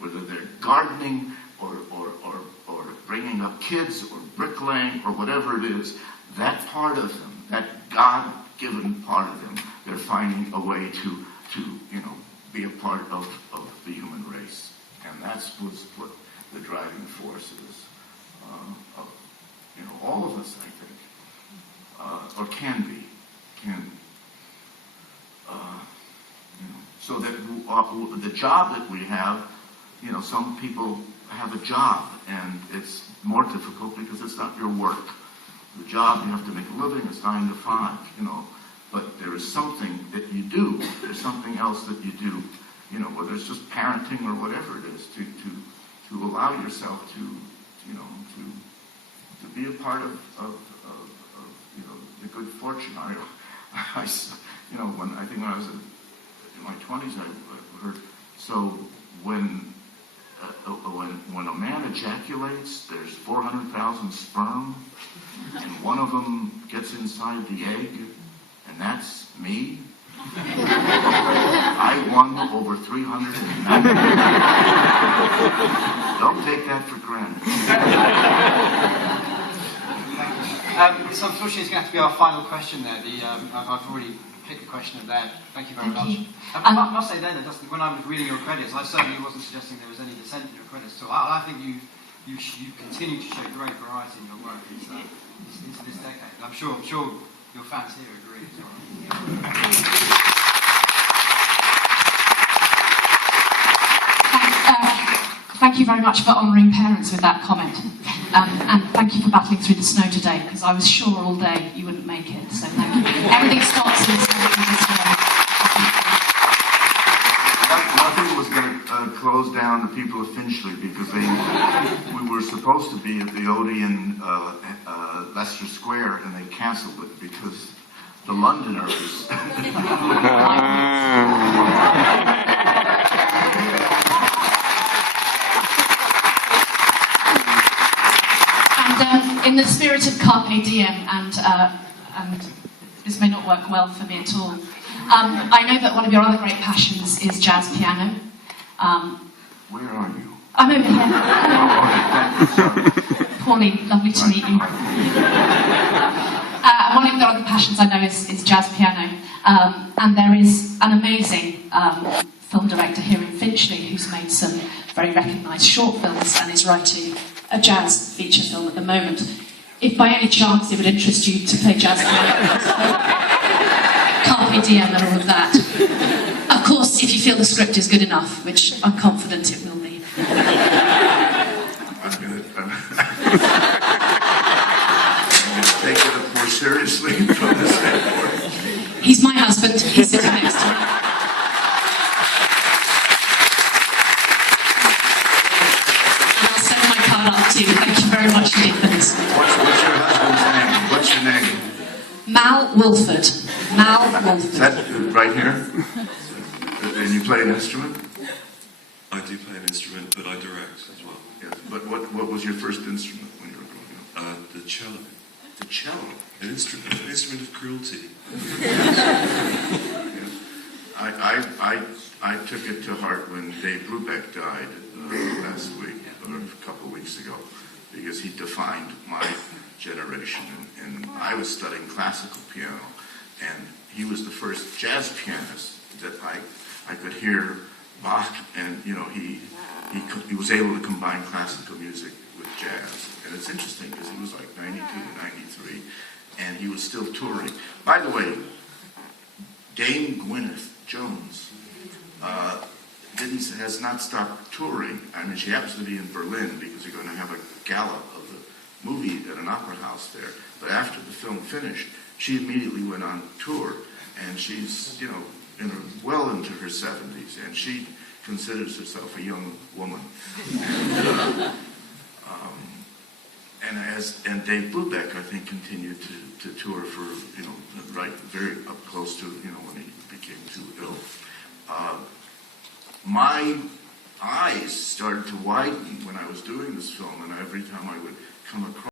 whether they're gardening or bringing up kids or bricklaying or whatever it is, that part of them, that God-given part of them, they're finding a way to be a part of the human race. And that's what the driving force is of all of us, I think, or can be. So that the job that we have, some people have a job, and it's more difficult because it's not your work. The job, you have to make a living, it's 9 to 5, but there is something that you do, there's something else that you do, whether it's just parenting or whatever it is, to allow yourself to be a part of the good fortune. When I was in my 20s, I heard, so when a man ejaculates, there's 400,000 sperm, and one of them gets inside the egg, and that's me. I won over 390. Don't take that for granted. So unfortunately, it's going to have to be our final question there. I've already picked a question there. Thank you very much. I must say there, Dustin, when I was reading your credits, I certainly wasn't suggesting there was any dissent in your credits. So I think you continue to show great variety in your work into this decade. I'm sure your fans here agree as well. Thank you very much for honouring parents with that comment. And thank you for battling through the snow today, because I was sure all day you wouldn't make it, so thank you. Everything stops with snow. Nothing was going to close down the people of Finchley, because we were supposed to be at the Odeon Leicester Square, and they cancelled it because the Londoners... In the spirit of Carpe Diem, and this may not work well for me at all, I know that one of your other great passions is jazz piano. Where are you? I'm over here. Pauline, lovely to meet you. One of the other passions I know is jazz piano, and there is an amazing film director here in Finchley who's made some very recognised short films and is writing a jazz feature film at the moment. If by any chance it would interest you to play jazz piano, Carpe Diem and all of that. Of course, if you feel the script is good enough, which I'm confident it will be. I'm going to take it up more seriously from this standpoint. He's my husband, he's sitting next to me. Thank you very much indeed for this. What's your husband's name? What's your name? Mal Wilford. Mal Wilford. Is that right here? And you play an instrument? I do play an instrument, but I direct as well. Yes. But what was your first instrument when you were growing up? The cello. The cello? An instrument of cruelty. Yes. I took it to heart when Dave Brubeck died last week, or a couple of weeks ago, because he defined my generation. And I was studying classical piano, and he was the first jazz pianist that I could hear Bach, and he was able to combine classical music with jazz. And it's interesting because he was like 92 to 93, and he was still touring. By the way, Dame Gwyneth Jones has not stopped touring. I mean, she happens to be in Berlin because they're going to have a gala of the movie at an opera house there. But after the film finished, she immediately went on tour, and she's, well into her 70s, and she considers herself a young woman. And Dave Brubeck, I think, continued to tour for, right very up close to, when he became too ill. My eyes started to widen when I was doing this film, and every time I would come across